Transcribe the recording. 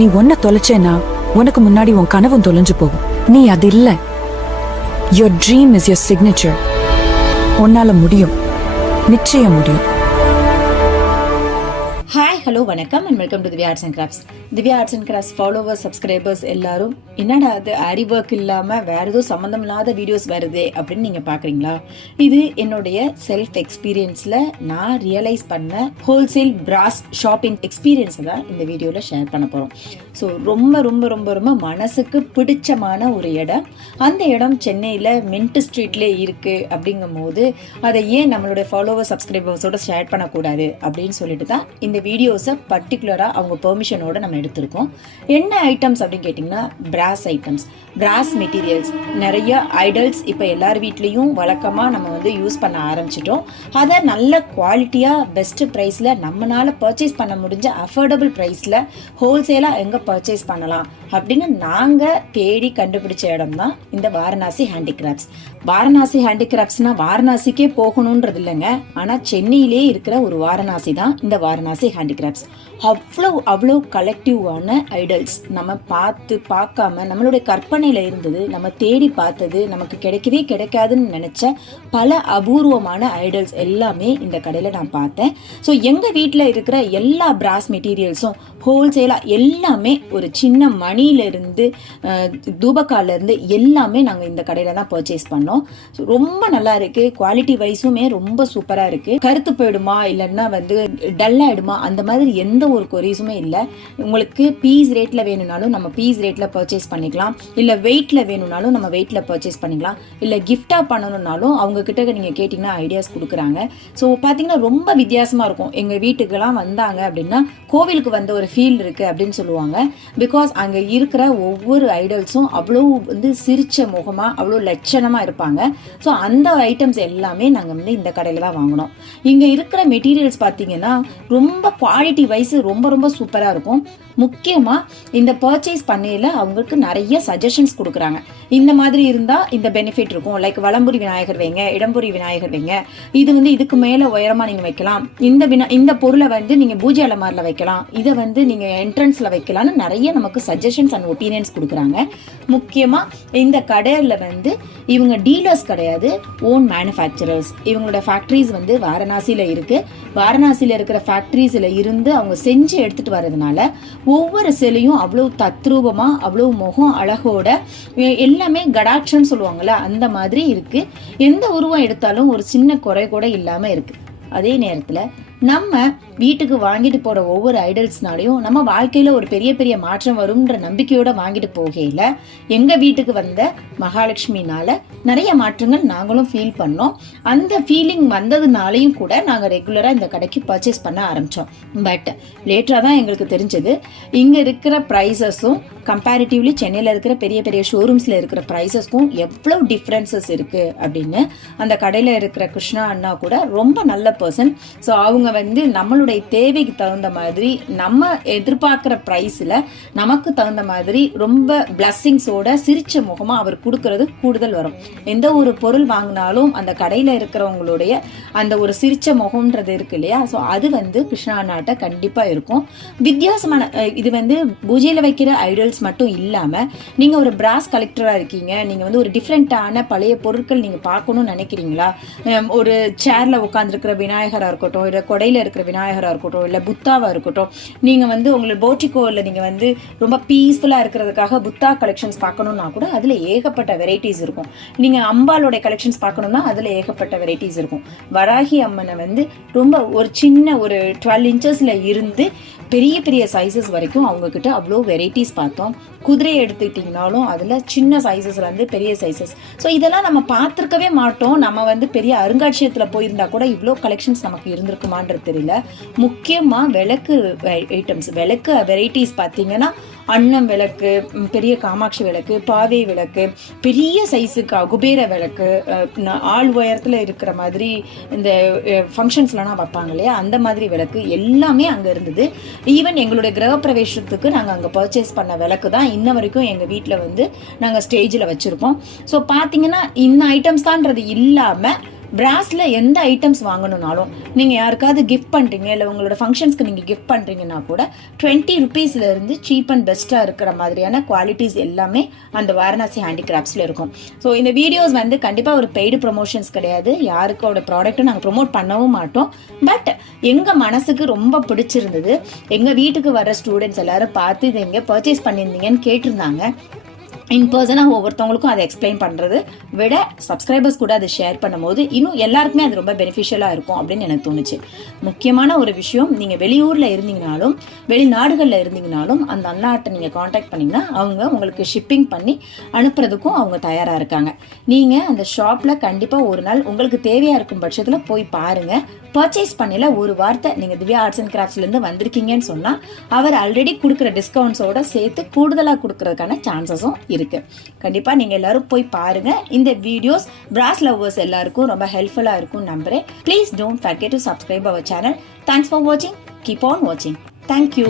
நீ ஒன்ன தொலைச்சேனா உனக்கு முன்னாடி உன் கனவும் தொலைஞ்சு போகும். நீ அது இல்ல. Your dream is your signature. உன்னால முடியும், நிச்சயம் முடியும். ஹாய் ஹலோ வணக்கம் and welcome to Divya arts and crafts. Divya arts and crafts followers subscribers எல்லாரும் என்னடா அது ஆரி ஒர்க் இல்லாமல் வேறு எதுவும் சம்மந்தம் இல்லாத வீடியோஸ் வருது அப்படின்னு நீங்கள் பார்க்குறீங்களா? இது என்னுடைய செல்ஃப் எக்ஸ்பீரியன்ஸில் நான் ரியலைஸ் பண்ண ஹோல்சேல் பிராஸ் ஷாப்பிங் எக்ஸ்பீரியன்ஸை தான் இந்த வீடியோவில் ஷேர் பண்ண போகிறோம். ஸோ ரொம்ப ரொம்ப ரொம்ப ரொம்ப மனசுக்கு பிடிச்சமான ஒரு இடம். அந்த இடம் சென்னையில் மின்ட் ஸ்ட்ரீட்லேயே இருக்குது. அப்படிங்கும் போது அதை ஏன் நம்மளுடைய ஃபாலோவர்ஸ் சப்ஸ்கிரைபர்ஸோட ஷேர் பண்ணக்கூடாது அப்படின்னு சொல்லிட்டு தான் இந்த வீடியோஸை பர்டிகுலராக அவங்க பெர்மிஷனோட நம்ம எடுத்திருக்கோம். என்ன ஐட்டம்ஸ் அப்படின்னு கேட்டிங்கன்னா பிராஸ் ஐட்டம்ஸ், பிராஸ் மெட்டீரியல்ஸ். நிறைய ஐடல்ஸ் இப்போ எல்லார் வீட்லேயும் வழக்கமாக நம்ம வந்து யூஸ் பண்ண ஆரம்பிச்சிட்டோம். அதை நல்ல குவாலிட்டியாக பெஸ்ட்டு ப்ரைஸில் நம்மளால் பர்ச்சேஸ் பண்ண முடிஞ்ச அஃபோர்டபுள் ப்ரைஸில் ஹோல்சேலாக எங்கே பர்ச்சேஸ் பண்ணலாம் அப்படின்னு நாங்கள் தேடி கண்டுபிடிச்ச இடம் தான் இந்த வாரணாசி ஹேண்டிகிராஃப்ட்ஸ். வாரணாசி ஹேண்டிகிராஃப்ட்ஸ்னால் வாரணாசிக்கே போகணுன்றது இல்லைங்க, ஆனால் சென்னையிலே இருக்கிற ஒரு வாரணாசி தான் இந்த வாரணாசி ஹேண்டிகிராஃப்ட்ஸ். அவ்வளோ கலெக்டிவான ஐடல்ஸ் நம்ம பார்க்காம நம்மளுடைய கற்பனையில் இருந்தது, நம்ம தேடி பார்த்தது, நமக்கு கிடைக்கவே கிடைக்காதுன்னு நினச்ச பல அபூர்வமான ஐடல்ஸ் எல்லாமே இந்த கடையில் நான் பார்த்தேன். ஸோ எங்கள் வீட்டில் இருக்கிற எல்லா பிராஸ் மெட்டீரியல்ஸும் ஹோல்சேலாக எல்லாமே ஒரு சின்ன மணியிலேருந்து தூபக்காலேருந்து எல்லாமே நாங்கள் இந்த கடையில் தான் பர்ச்சேஸ் பண்ணோம். ஸோ ரொம்ப நல்லா இருக்குது. குவாலிட்டி வைஸுமே ரொம்ப சூப்பராக இருக்குது. கருத்து போயிடுமா இல்லைன்னா வந்து டல்லாகிடுமா அந்த மாதிரி எந்த ஒரு கொரீஸுமே இல்லை. உங்களுக்கு பீஸ் ரேட்டில் வேணும்னாலும் நம்ம பீஸ் ரேட்டில் பர்ச்சேஸ் பண்ணிக்கலாம், இல்லை வெயிட்டில் வேணும்னாலும் நம்ம வெயிட்டில் பர்ச்சேஸ் பண்ணிக்கலாம், இல்லை கிஃப்டாக பண்ணணும்னாலும் அவங்கக்கிட்ட நீங்கள் கேட்டிங்கன்னா ஐடியாஸ் கொடுக்குறாங்க. ஸோ பார்த்தீங்கன்னா ரொம்ப வித்தியாசமாக இருக்கும். எங்கள் வீட்டுக்கெல்லாம் வந்தாங்க அப்படின்னா கோவிலுக்கு வந்த ஒரு ஃபீல் இருக்குது அப்படின்னு சொல்லுவாங்க. பிகாஸ் அங்கே இருக்கிற ஒவ்வொரு ஐடல்ஸும் அவ்வளோ வந்து சிரிச்ச முகமாக அவ்வளோ லட்சணமாக இருப்பாங்க. ஸோ அந்த ஐட்டம்ஸ் எல்லாமே நாங்கள் வந்து இந்த கடையில் தான் வாங்கினோம். இங்கே இருக்கிற மெட்டீரியல்ஸ் பார்த்தீங்கன்னா ரொம்ப குவாலிட்டி வைஸ் ரொம்ப ரொம்ப சூப்பராக இருக்கும். முக்கியமாக இந்த பர்ச்சேஸ் பண்ணையில் அவங்களுக்கு நிறைய சஜஷன்ஸ் கொடுக்குறாங்க. இந்த மாதிரி இருந்தால் இந்த பெனிஃபிட் இருக்கும். லைக் வலம்புரி விநாயகர் வைங்க, இடம்புரி விநாயகர் வைங்க, இது வந்து இதுக்கு மேலே உயரமாக நீங்கள் வைக்கலாம், இந்த பொருளை வந்து நீங்கள் பூஜை அலமாரில் வைக்கலாம், இதை வந்து நீங்கள் என்ட்ரன்ஸில் வைக்கலாம்னு நிறைய நமக்கு சஜஷன்ஸ் அண்ட் ஒப்பீனியன்ஸ் கொடுக்குறாங்க. முக்கியமாக இந்த கடையில் வந்து இவங்க டீலர்ஸ் கிடையாது, ஓன் மேனுஃபேக்சரர்ஸ். இவங்களோட ஃபேக்ட்ரிஸ் வந்து வாரணாசியில் இருக்குது. வாரணாசியில் இருக்கிற ஃபேக்ட்ரிஸில் இருந்து அவங்க செஞ்சு எடுத்துகிட்டு வரதுனால ஒவ்வொரு சிலையும் அவ்வளோ தத்ரூபமாக அவ்வளோ முகம் அழகோட எல்லாமே கடாட்சன்னு சொல்லுவாங்கள்ல அந்த மாதிரி இருக்குது. எந்த உருவம் எடுத்தாலும் ஒரு சின்ன குறை கூட இல்லாமல் இருக்குது. அதே நேரத்தில் நம்ம வீட்டுக்கு வாங்கிட்டு போகிற ஒவ்வொரு ஐடல்ஸ்னாலையும் நம்ம வாழ்க்கையில் ஒரு பெரிய பெரிய மாற்றம் வரும்ன்ற நம்பிக்கையோடு வாங்கிட்டு போகையில் எங்கள் வீட்டுக்கு வந்த மகாலட்சுமினால் நிறைய மாற்றங்கள் நாங்களும் ஃபீல் பண்ணோம். அந்த ஃபீலிங் வந்ததுனாலையும் கூட நாங்கள் ரெகுலராக இந்த கடைக்கு பர்ச்சேஸ் பண்ண ஆரம்பித்தோம். பட் லேட்டராக தான் எங்களுக்கு தெரிஞ்சது இங்கே இருக்கிற ப்ரைஸஸும் கம்பேரிட்டிவ்லி சென்னையில் இருக்கிற பெரிய பெரிய ஷோரூம்ஸில் இருக்கிற ப்ரைஸஸ்க்கும் எவ்வளோ டிஃப்ரென்சஸ் இருக்குது அப்படின்னு. அந்த கடையில் இருக்கிற கிருஷ்ணா அண்ணா கூட ரொம்ப நல்ல பர்சன். ஸோ அவங்க வந்து நம்மளுடைய தேவைக்கு தகுந்த மாதிரி நம்ம எதிர்பார்க்குற ப்ரைஸில் நமக்கு தகுந்த மாதிரி ரொம்ப பிளஸ்ஸிங்ஸோட சிரிச்ச முகமாக அவர் கொடுக்கறது கூடுதல் வரும். எந்த ஒரு பொருள் வாங்கினாலும் அந்த கடையில் இருக்கிறவங்களுடைய அந்த ஒரு சிரிச்ச முகம்ன்றது இருக்கு இல்லையா, ஸோ அது வந்து கிருஷ்ணா அண்ணாட்ட கண்டிப்பாக இருக்கும். வித்தியாசமான இது வந்து பூஜையில் வைக்கிற ஐடல்ஸ் மட்டும் இல்லாமல் நீங்கள் ஒரு பிராஸ் கலெக்டராக இருக்கீங்க, நீங்கள் வந்து ஒரு டிஃப்ரெண்ட்டான பழைய பொருட்கள் நீங்கள் பார்க்கணும்னு நினைக்கிறீங்களா, ஒரு சேரில் உட்காந்துருக்கிற விநாயகராக இருக்கட்டும், இல்லை கொடையில் இருக்கிற விநாயகராக இருக்கட்டும், இல்லை புத்தாவாக இருக்கட்டும், நீங்கள் வந்து உங்களோட போர்ட்டிகோவில் நீங்கள் வந்து ரொம்ப பீஸ்ஃபுல்லாக இருக்கிறதுக்காக புத்தா கலெக்ஷன்ஸ் பார்க்கணுன்னா கூட அதில் ஏகப்பட்ட வெரைட்டிஸ் இருக்கும். நீங்கள் அம்பாலோடைய கலெக்ஷன்ஸ் பார்க்கணுன்னா அதில் ஏகப்பட்ட வெரைட்டிஸ் இருக்கும். வராகி அம்மனை வந்து ரொம்ப ஒரு சின்ன ஒரு 12 இன்ச்சஸில் இருந்து பெரிய பெரிய சைஸஸ் வரைக்கும் அவங்கக்கிட்ட அவ்வளோ வெரைட்டிஸ் பார்த்தோம். குதிரையை எடுத்துக்கிட்டிங்கனாலும் அதில் சின்ன சைஸஸ்லேருந்து பெரிய சைஸஸ். ஸோ இதெல்லாம் நம்ம பார்த்துருக்கவே மாட்டோம். நம்ம வந்து பெரிய அருங்காட்சியகத்தில் போயிருந்தா கூட இவ்வளோ கலெக்ஷன்ஸ் நமக்கு இருந்திருக்குமான்றது தெரியல. முக்கியமாக விளக்கு ஐட்டம்ஸ், விளக்கு வெரைட்டிஸ் பார்த்தீங்கன்னா அன்னம் விளக்கு, பெரிய காமாட்சி விளக்கு, பாவை விளக்கு, பெரிய சைஸுக்கு குபேர விளக்கு, ஆள் உயரத்தில் இருக்கிற மாதிரி இந்த ஃபங்க்ஷன்ஸ்லாம் வைப்பாங்க இல்லையா அந்த மாதிரி விளக்கு எல்லாமே அங்கே இருந்தது. ஈவன் எங்களுடைய கிரகப்பிரவேசத்துக்கு நாங்கள் அங்கே பர்ச்சேஸ் பண்ண விளக்கு தான் இன்ன வரைக்கும் எங்கள் வீட்டில் வந்து நாங்கள் ஸ்டேஜில் வச்சுருப்போம். ஸோ பார்த்தீங்கன்னா இந்த ஐட்டம்ஸ் தான்றது இல்லாமல் பிராஸில் எந்த ஐட்டம்ஸ் வாங்கணும்னாலும் நீங்கள் யாருக்காவது கிஃப்ட் பண்ணுறீங்க இல்லை உங்களோட ஃபங்க்ஷன்ஸ்க்கு நீங்கள் கிஃப்ட் பண்ணுறீங்கன்னா கூட 20 ருபீஸ்லேருந்து சீப் அண்ட் பெஸ்ட்டாக இருக்கிற மாதிரியான குவாலிட்டிஸ் எல்லாமே அந்த வாரணாசி ஹேண்டிகிராஃப்ட்ஸில் இருக்கும். ஸோ இந்த வீடியோஸ் வந்து கண்டிப்பாக ஒரு பெய்டு ப்ரொமோஷன்ஸ் கிடையாது, யாருக்கோட ப்ராடக்ட்டும் நாங்கள் ப்ரொமோட் பண்ணவும் மாட்டோம். பட் எங்கள் மனசுக்கு ரொம்ப பிடிச்சிருந்தது. எங்கள் வீட்டுக்கு வர ஸ்டூடெண்ட்ஸ் எல்லாரும் பார்த்து இதை எங்கே பர்ச்சேஸ் பண்ணியிருந்தீங்கன்னு கேட்டிருந்தாங்க. இன் பர்சனாக ஒவ்வொருத்தவங்களுக்கும் அதை எக்ஸ்பிளைன் பண்ணுறது விட சப்ஸ்கிரைபர்ஸ் கூட அதை ஷேர் பண்ணும்போது இன்னும் எல்லாருக்குமே அது ரொம்ப பெனிஃபிஷியலாக இருக்கும் அப்படின்னு எனக்கு தோணுச்சு. முக்கியமான ஒரு விஷயம், நீங்கள் வெளியூரில் இருந்தீங்கனாலும் வெளிநாடுகளில் இருந்தீங்கனாலும் அந்த அண்ணாட்டை நீங்கள் காண்டாக்ட் பண்ணிங்கன்னா அவங்க உங்களுக்கு ஷிப்பிங் பண்ணி அனுப்புறதுக்கும் அவங்க தயாராக இருக்காங்க. நீங்கள் அந்த ஷாப்பில் கண்டிப்பாக ஒரு நாள் உங்களுக்கு தேவையாக இருக்கும் பட்சத்தில் போய் பாருங்கள். பர்ச்சேஸ் பண்ணல ஒரு வார்த்தை நீங்கள் திவ்யா ஆர்ட்ஸ் அண்ட் கிராஃப்ட்ஸ்லேருந்து வந்திருக்கீங்கன்னு சொன்னால் அவர் ஆல்ரெடி கொடுக்குற டிஸ்கவுண்ட்ஸோட சேர்த்து கூடுதலாக கொடுக்கறதுக்கான சான்சஸும் இருக்கு. கண்டிப்பாக நீங்கள் எல்லாரும் போய் பாருங்க. இந்த வீடியோஸ் பிராஸ் லவ்வர்ஸ் எல்லாருக்கும் ரொம்ப ஹெல்ப்ஃபுல்லாக இருக்கும் நம்புறேன். Please don't forget to subscribe our channel. Thanks for வாட்சிங். கீப் ஆன் வாட்சிங். தேங்க்யூ.